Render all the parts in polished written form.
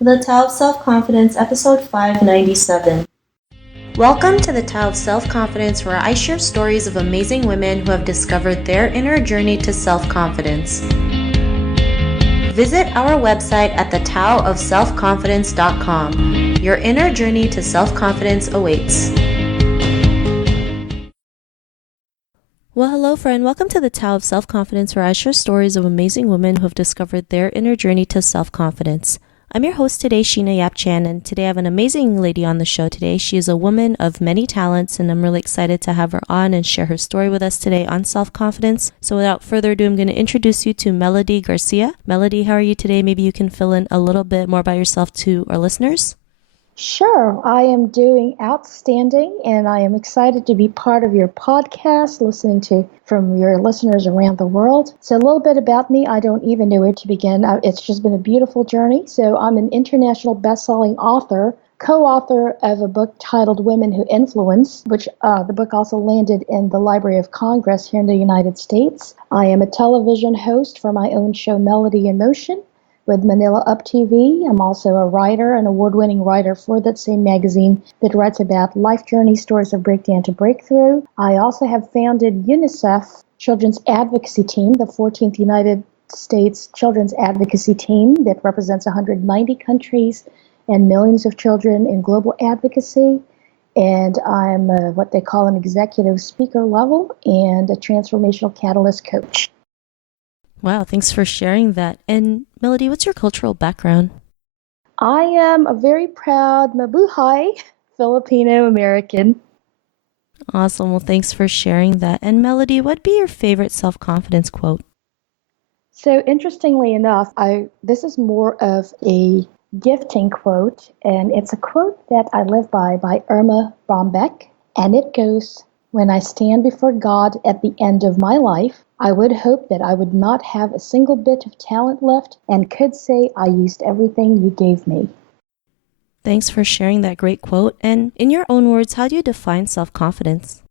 The Tao of Self-Confidence, episode 597. Welcome to the Tao of Self-Confidence, where I share stories of amazing women who have discovered their inner journey to self-confidence. Visit our website at thetaoofselfconfidence.com. Your inner journey to self-confidence awaits. Well, hello, friend. Welcome to the Tao of Self-Confidence, where I share stories of amazing women who have discovered their inner journey to self-confidence. I'm your host today, Sheena Yap Chan, and today I have an amazing lady on the show today. She is a woman of many talents, and I'm really excited to have her on and share her story with us today on self-confidence. So without further ado, I'm going to introduce you to Melody Garcia. Melody, how are you today? Maybe you can fill in a little bit more about yourself to our listeners. Sure, I am doing outstanding, and I am excited to be part of your podcast, listening to from your listeners around the world. So a little bit about me, I don't even know where to begin. It's just been a beautiful journey. So I'm an international best-selling author, co-author of a book titled Women Who Influence, which the book also landed in the Library of Congress here in the United States. I am a television host for my own show, Melody in Motion, with Manila Up TV. I'm also a writer, an award-winning writer for that same magazine that writes about life journey stories of breakdown to breakthrough. I also have founded Unicef Children's Advocacy Team, the 14th United States Children's Advocacy Team that represents 190 countries and millions of children in global advocacy. And I'm what they call an executive speaker level and a transformational catalyst coach. Wow, thanks for sharing that. And Melody, what's your cultural background? I am a very proud Mabuhay Filipino American. Awesome. Well, thanks for sharing that. And Melody, what'd be your favorite self-confidence quote? So interestingly enough, this is more of a gifting quote, and it's a quote that I live by Irma Bombeck, and it goes, "When I stand before God at the end of my life, I would hope that I would not have a single bit of talent left and could say I used everything you gave me." Thanks for sharing that great quote. And in your own words, how do you define self-confidence?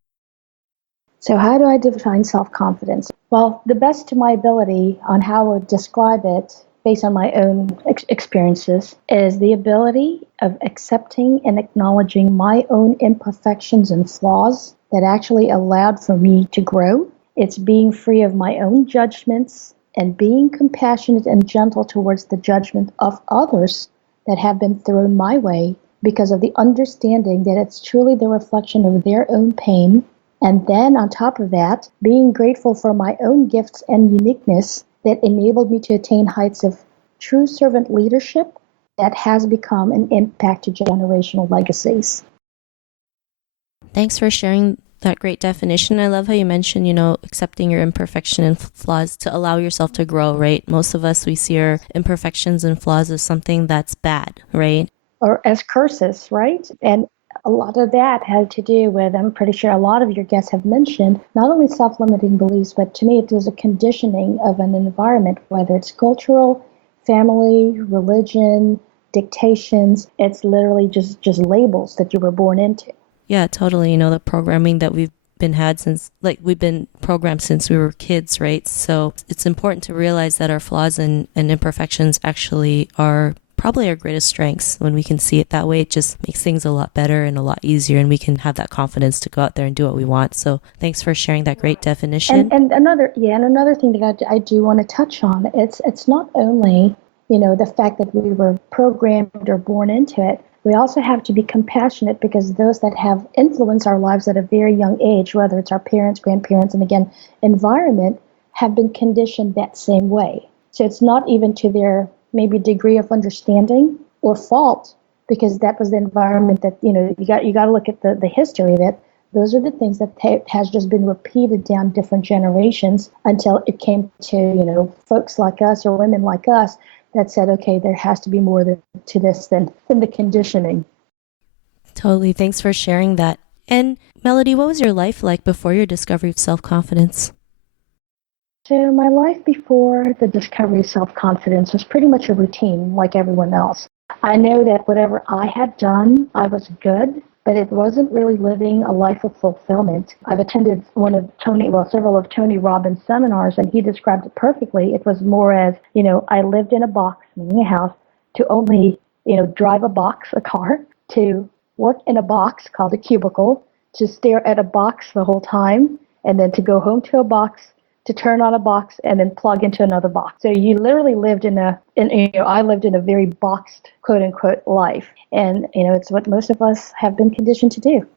So how do I define self-confidence? Well, the best to my ability on how I would describe it based on my own experiences is the ability of accepting and acknowledging my own imperfections and flaws that actually allowed for me to grow. It's being free of my own judgments and being compassionate and gentle towards the judgment of others that have been thrown my way because of the understanding that it's truly the reflection of their own pain. And then on top of that, being grateful for my own gifts and uniqueness that enabled me to attain heights of true servant leadership that has become an impact to generational legacies. Thanks for sharing that great definition. I love how you mentioned, accepting your imperfection and flaws to allow yourself to grow, right? Most of us, we see our imperfections and flaws as something that's bad, right? Or as curses, right? And a lot of that had to do with, I'm pretty sure a lot of your guests have mentioned, not only self-limiting beliefs, but to me it was a conditioning of an environment, whether it's cultural, family, religion, dictations. It's literally just labels that you were born into. Yeah, totally. The programming that we've been programmed since we were kids, right? So it's important to realize that our flaws and imperfections actually are probably our greatest strengths. When we can see it that way, it just makes things a lot better and a lot easier, and we can have that confidence to go out there and do what we want. So thanks for sharing that great definition. And another thing that I do want to touch on, it's not only, the fact that we were programmed or born into it. We also have to be compassionate because those that have influenced our lives at a very young age, whether it's our parents, grandparents, and again, environment, have been conditioned that same way. So it's not even to their maybe degree of understanding or fault, because that was the environment that, you got to look at the history of it. Those are the things that has just been repeated down different generations until it came to, folks like us or women like us that said, okay, there has to be more to this than the conditioning. Totally. Thanks for sharing that. And Melody, what was your life like before your discovery of self-confidence? So my life before the discovery of self-confidence was pretty much a routine like everyone else. I know that whatever I had done, I was good, but it wasn't really living a life of fulfillment. I've attended several of Tony Robbins' seminars, and he described it perfectly. It was more as, I lived in a box, meaning a house, to only drive a car, to work in a box called a cubicle, to stare at a box the whole time, and then to go home to a box, to turn on a box, and then plug into another box. So you literally lived I lived in a very boxed, quote unquote, life. And, it's what most of us have been conditioned to do.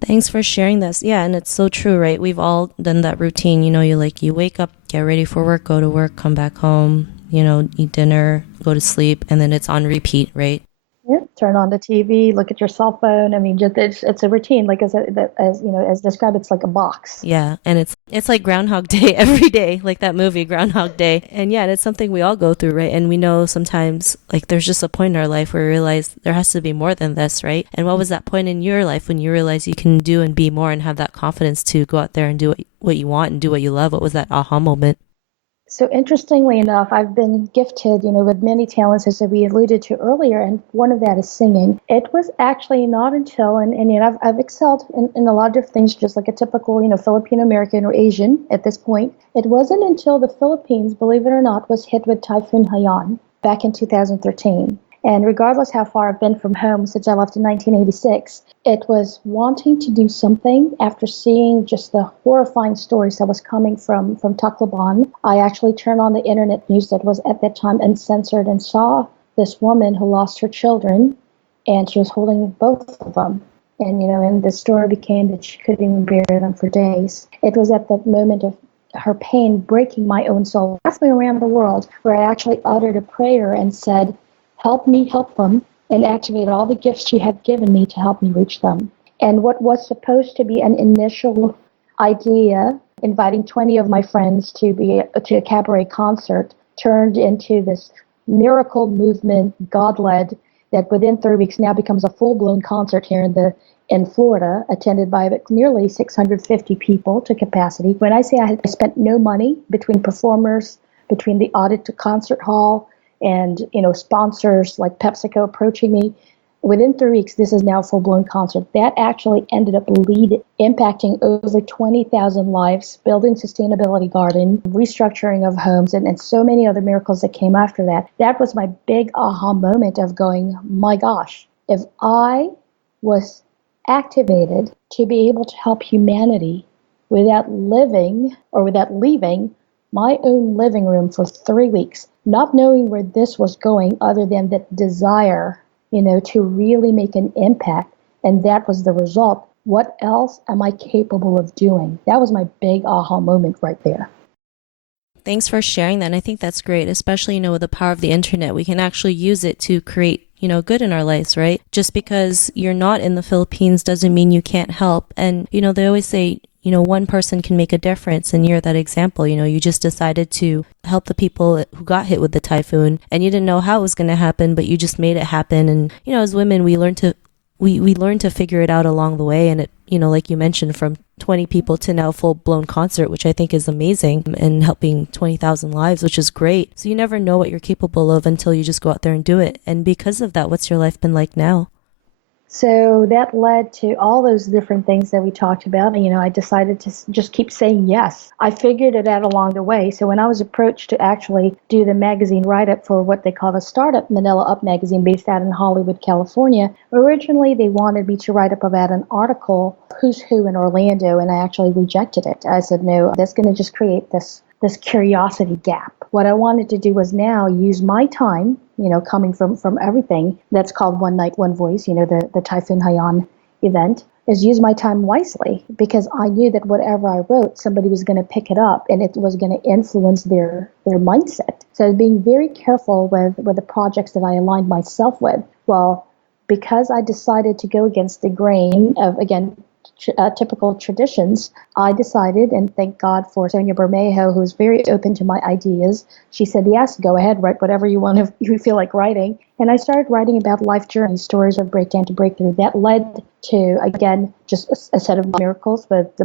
Thanks for sharing this. Yeah, and it's so true, right? We've all done that routine. You wake up, get ready for work, go to work, come back home, eat dinner, go to sleep, and then it's on repeat, right? Yeah. Turn on the TV, look at your cell phone. I mean, just it's a routine. Like as described, it's like a box. Yeah, and it's like Groundhog Day every day, like that movie Groundhog Day. And yeah, it's something we all go through, right? And we know sometimes like there's just a point in our life where we realize there has to be more than this, right? And what was that point in your life when you realized you can do and be more and have that confidence to go out there and do what you want and do what you love? What was that aha moment? So interestingly enough, I've been gifted, with many talents, as we alluded to earlier, and one of that is singing. It was actually not until, and I've excelled in a lot of different things, just like a typical, Filipino American or Asian at this point. It wasn't until the Philippines, believe it or not, was hit with Typhoon Haiyan back in 2013. And regardless how far I've been from home since I left in 1986, it was wanting to do something after seeing just the horrifying stories that was coming from Tacloban. I actually turned on the internet news that was at that time uncensored and saw this woman who lost her children, and she was holding both of them. And the story became that she couldn't even bear them for days. It was at that moment of her pain breaking my own soul, halfway around the world, where I actually uttered a prayer and said, "Help me help them," and activate all the gifts you have given me to help me reach them. And what was supposed to be an initial idea, inviting 20 of my friends to a cabaret concert, turned into this miracle movement, God-led, that within 3 weeks now becomes a full-blown concert here in Florida, attended by nearly 650 people to capacity. When I say I spent no money between performers, between the audit to concert hall, and sponsors like PepsiCo approaching me, within 3 weeks, this is now a full-blown concert. That actually ended up impacting over 20,000 lives, building sustainability garden, restructuring of homes, and so many other miracles that came after that. That was my big aha moment of going, my gosh, if I was activated to be able to help humanity without leaving my own living room for 3 weeks, not knowing where this was going other than that desire, to really make an impact. And that was the result. What else am I capable of doing? That was my big aha moment right there. Thanks for sharing that. And I think that's great, especially, with the power of the internet. We can actually use it to create, good in our lives, right? Just because you're not in the Philippines doesn't mean you can't help. And, they always say, one person can make a difference, and you're that example. You just decided to help the people who got hit with the typhoon, and you didn't know how it was going to happen, but you just made it happen. And, as women, we learn to figure it out along the way. And it, like you mentioned, from 20 people to now full-blown concert, which I think is amazing, and helping 20,000 lives, which is great. So you never know what you're capable of until you just go out there and do it. And because of that, what's your life been like now? So that led to all those different things that we talked about. And, I decided to just keep saying yes. I figured it out along the way. So when I was approached to actually do the magazine write-up for what they call a startup Manila Up magazine based out in Hollywood, California, originally they wanted me to write up about an article, Who's Who in Orlando, and I actually rejected it. I said, no, that's going to just create this curiosity gap. What I wanted to do was now use my time, coming from everything that's called One Night, One Voice, the Typhoon Haiyan event, is use my time wisely, because I knew that whatever I wrote, somebody was going to pick it up and it was going to influence their mindset. So I was being very careful with the projects that I aligned myself with. Well, because I decided to go against the grain of, again, typical traditions, I decided, and thank God for Sonia Bermejo, who was very open to my ideas. She said, yes, go ahead, write whatever you feel like writing. And I started writing about life journeys, stories of breakdown to breakthrough. That led to, again, just a set of miracles with the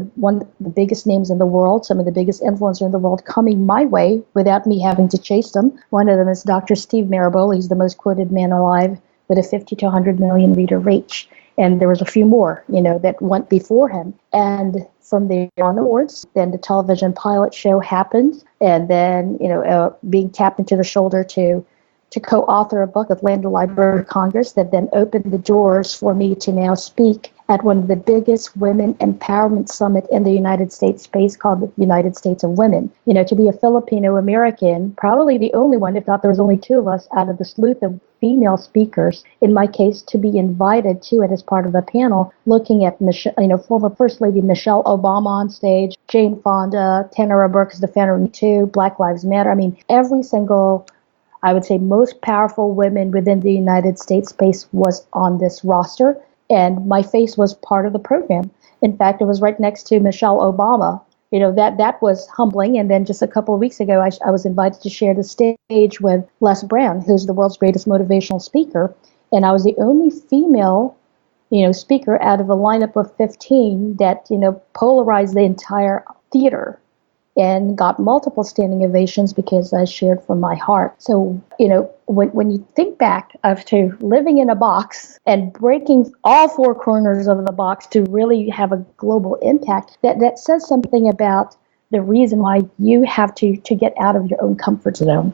biggest names in the world, some of the biggest influencers in the world coming my way without me having to chase them. One of them is Dr. Steve Maraboli. He's the most quoted man alive with a 50 to 100 million reader reach. And there was a few more, that went before him. And from there onwards, then the television pilot show happened. And then, being tapped into the shoulder to to co-author a book at Atlanta Library of Congress that then opened the doors for me to now speak at one of the biggest women empowerment summit in the United States space called the United States of Women. To be a Filipino American, probably the only one, if not there was only two of us out of the slew of female speakers, in my case, to be invited to it as part of a panel looking at former First Lady Michelle Obama on stage, Jane Fonda, Tanara Burke is the founder of Me Too, Black Lives Matter. I mean, every single, I would say, most powerful women within the United States space was on this roster. And my face was part of the program. In fact, it was right next to Michelle Obama. That was humbling. And then just a couple of weeks ago, I was invited to share the stage with Les Brown, who's the world's greatest motivational speaker. And I was the only female, speaker out of a lineup of 15 that, polarized the entire theater and got multiple standing ovations because I shared from my heart. So, when you think back to living in a box and breaking all four corners of the box to really have a global impact, that says something about the reason why you have to get out of your own comfort zone.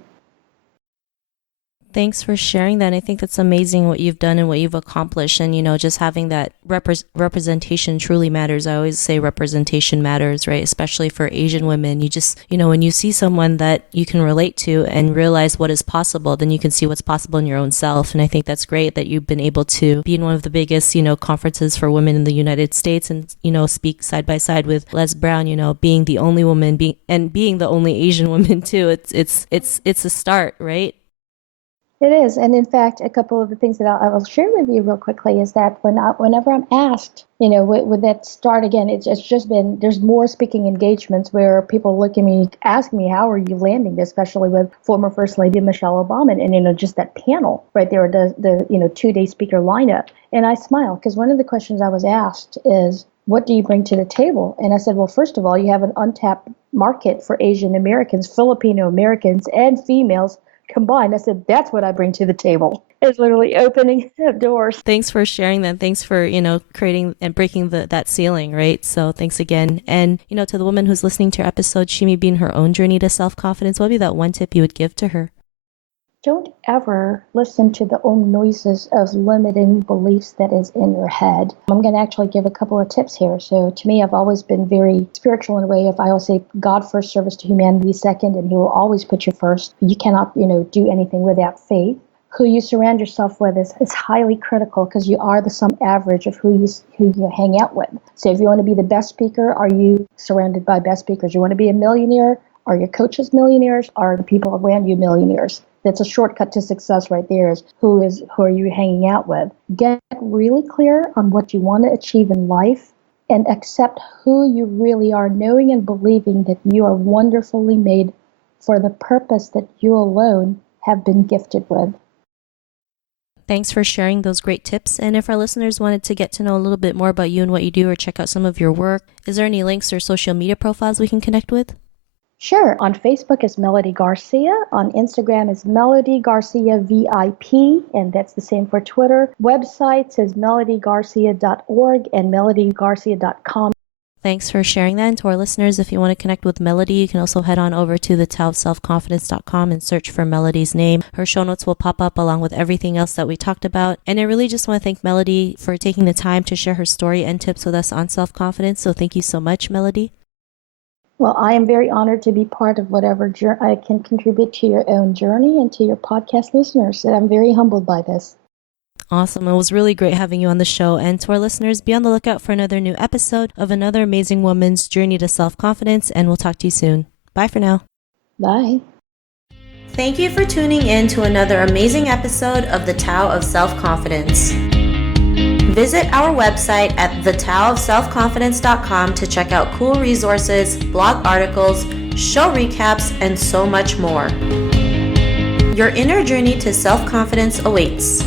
Thanks for sharing that. I think that's amazing what you've done and what you've accomplished. And, just having that representation truly matters. I always say representation matters, right? Especially for Asian women. You just, when you see someone that you can relate to and realize what is possible, then you can see what's possible in your own self. And I think that's great that you've been able to be in one of the biggest, conferences for women in the United States and, speak side by side with Les Brown, being the only woman being the only Asian woman too. It's a start, right? It is. And in fact, a couple of the things that I will share with you real quickly is that whenever I'm asked, would that start again, it's just been, there's more speaking engagements where people look at me, ask me, how are you landing this, especially with former First Lady Michelle Obama and, just that panel right there, the 2-day speaker lineup. And I smile because one of the questions I was asked is, what do you bring to the table? And I said, well, first of all, you have an untapped market for Asian Americans, Filipino Americans, and females combined. I said, that's what I bring to the table. It's literally opening doors. Thanks for sharing that. Thanks for, creating and breaking that ceiling, right? So thanks again. And, to the woman who's listening to your episode, she may be in her own journey to self-confidence. What would be that one tip you would give to her? Don't ever listen to the own noises of limiting beliefs that is in your head. I'm going to actually give a couple of tips here. So to me, I've always been very spiritual in a way. If I always say God first, service to humanity second, and he will always put you first. You cannot, do anything without faith. Who you surround yourself with is highly critical because you are the sum average of who you hang out with. So if you want to be the best speaker, are you surrounded by best speakers? You want to be a millionaire? Are your coaches millionaires? Are the people around you millionaires? That's a shortcut to success right there is who are you hanging out with. Get really clear on what you want to achieve in life and accept who you really are, knowing and believing that you are wonderfully made for the purpose that you alone have been gifted with. Thanks for sharing those great tips. And if our listeners wanted to get to know a little bit more about you and what you do or check out some of your work, is there any links or social media profiles we can connect with? Sure. On Facebook is Melody Garcia. On Instagram is Melody Garcia VIP, and that's the same for Twitter. Websites is melodygarcia.org and melodygarcia.com. Thanks for sharing that. And to our listeners, if you want to connect with Melody, you can also head on over to thetaoofselfconfidence.com and search for Melody's name. Her show notes will pop up along with everything else that we talked about. And I really just want to thank Melody for taking the time to share her story and tips with us on self-confidence. So thank you so much, Melody. Well, I am very honored to be part of whatever I can contribute to your own journey and to your podcast listeners. And I'm very humbled by this. Awesome. It was really great having you on the show. And to our listeners, be on the lookout for another new episode of another amazing woman's journey to self-confidence. And we'll talk to you soon. Bye for now. Bye. Thank you for tuning in to another amazing episode of The Tao of Self-Confidence. Visit our website at thetaoofselfconfidence.com to check out cool resources, blog articles, show recaps, and so much more. Your inner journey to self-confidence awaits.